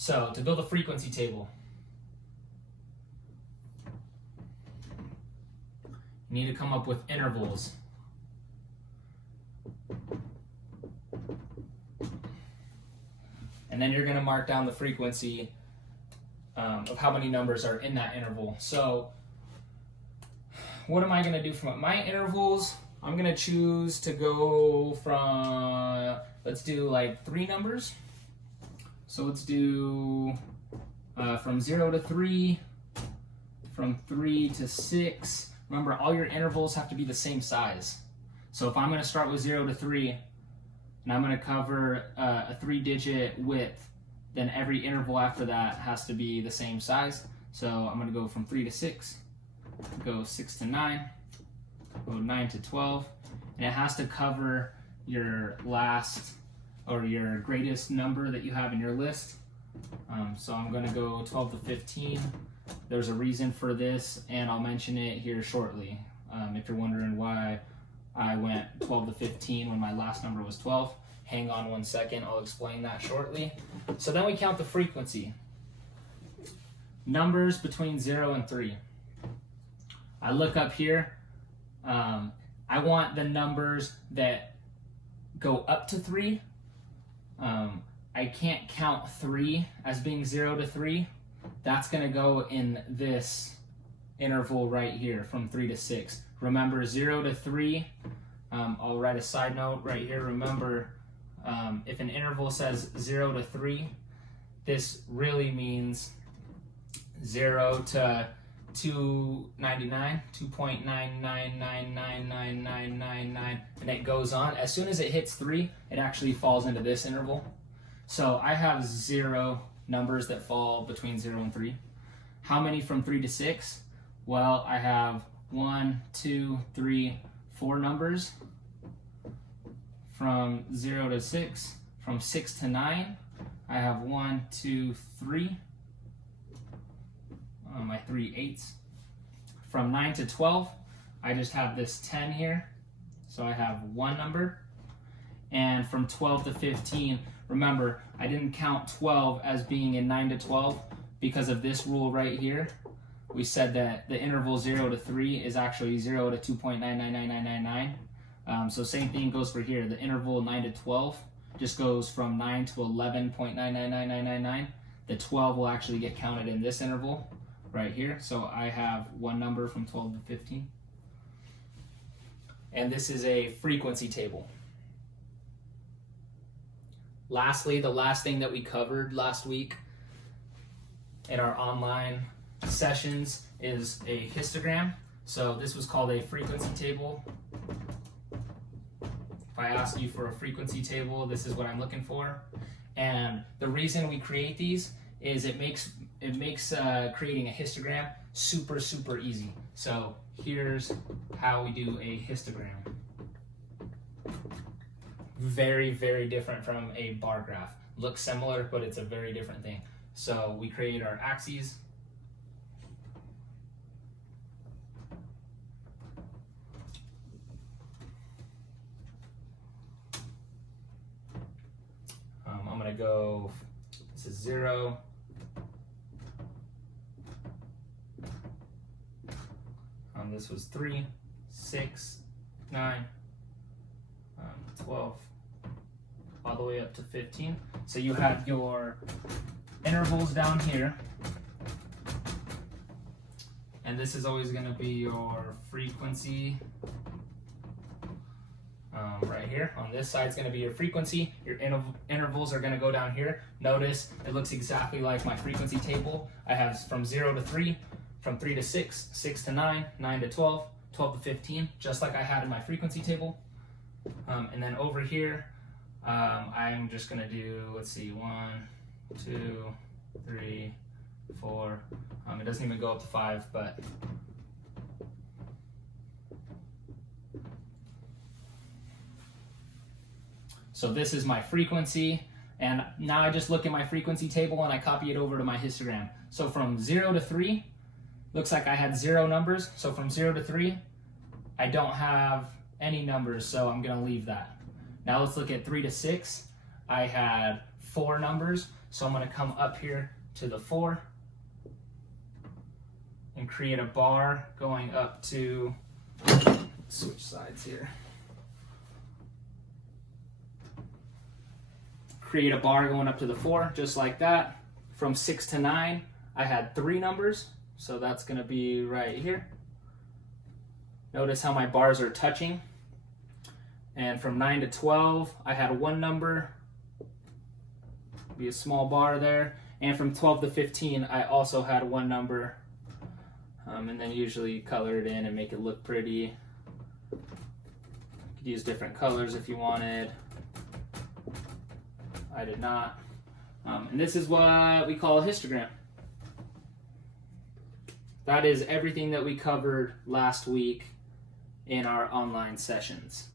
So to build a frequency table, you need to come up with intervals. And then you're going to mark down the frequency of how many numbers are in that interval. So what am I going to do from my intervals? I'm going to choose to go from, let's do like 3 numbers. So let's do from 0 to 3, from 3 to 6. Remember, all your intervals have to be the same size. So if I'm going to start with 0 to 3, and I'm going to cover a 3-digit width, then every interval after that has to be the same size. So I'm going to go from 3 to 6, go 6 to 9, go 9 to 12, and it has to cover your last or your greatest number that you have in your list. So I'm going to go 12 to 15. There's a reason for this, and I'll mention it here shortly. If you're wondering why I went 12 to 15 when my last number was 12, hang on one second, I'll explain that shortly. So then we count the frequency. Numbers between 0 and 3. I look up here. I want the numbers that go up to 3. I can't count 3 as being 0 to 3. That's going to go in this interval right here from 3 to 6. Remember, 0 to 3, I'll write a side note right here. Remember, if an interval says 0 to 3, this really means 0 to 299, 2.999999999, and it goes on. As soon as it hits 3, it actually falls into this interval. So I have 0 numbers that fall between 0 and 3. How many from 3 to 6? Well, I have 1, 2, 3, 4 numbers. From 0 to 6, from 6 to 9, I have 1, 2, 3. My 3 8s. From 9 to 12, I just have this 10 here. So I have 1 number. And from 12 to 15, remember, I didn't count 12 as being in 9 to 12 because of this rule right here. We said that the interval 0 to 3 is actually 0 to 2.999999. So same thing goes for here. The interval 9 to 12 just goes from 9 to 11.999999. The 12 will actually get counted in this interval right here. So I have 1 number from 12 to 15. And this is a frequency table. Lastly, the last thing that we covered last week in our online sessions is a histogram. So this was called a frequency table. If I ask you for a frequency table, this is what I'm looking for. And the reason we create these is it makes creating a histogram super easy. So here's how we do a histogram. Very different from a bar graph. Looks similar, but it's a very different thing. So we create our axes. I'm going to go, this is 0. This was 3, 6, 9, 12, all the way up to 15. So you have your intervals down here. And this is always going to be your frequency. Right here on this side is going to be your frequency. Your intervals are going to go down here. Notice it looks exactly like my frequency table. I have from 0 to 3, from 3 to 6, 6 to 9, 9 to 12, 12 to 15, just like I had in my frequency table. And then over here, I'm just going to do, let's see, 1, 2, 3, 4. It doesn't even go up to 5, but so this is my frequency, and now I just look at my frequency table and I copy it over to my histogram. So from 0 to 3, looks like I had 0 numbers. So from 0 to 3, I don't have any numbers, so I'm going to leave that. Now let's look at 3 to 6. I had 4 numbers. So I'm going to come up here to the 4 and create a bar going up to, switch sides here. Create a bar going up to the 4, just like that. From 6 to 9, I had 3 numbers, so that's going to be right here. Notice how my bars are touching. And from 9 to 12, I had 1 number, be a small bar there. And from 12 to 15, I also had 1 number. And then usually color it in and make it look pretty. You could use different colors if you wanted. I did not. And this is what we call a histogram. That is everything that we covered last week in our online sessions.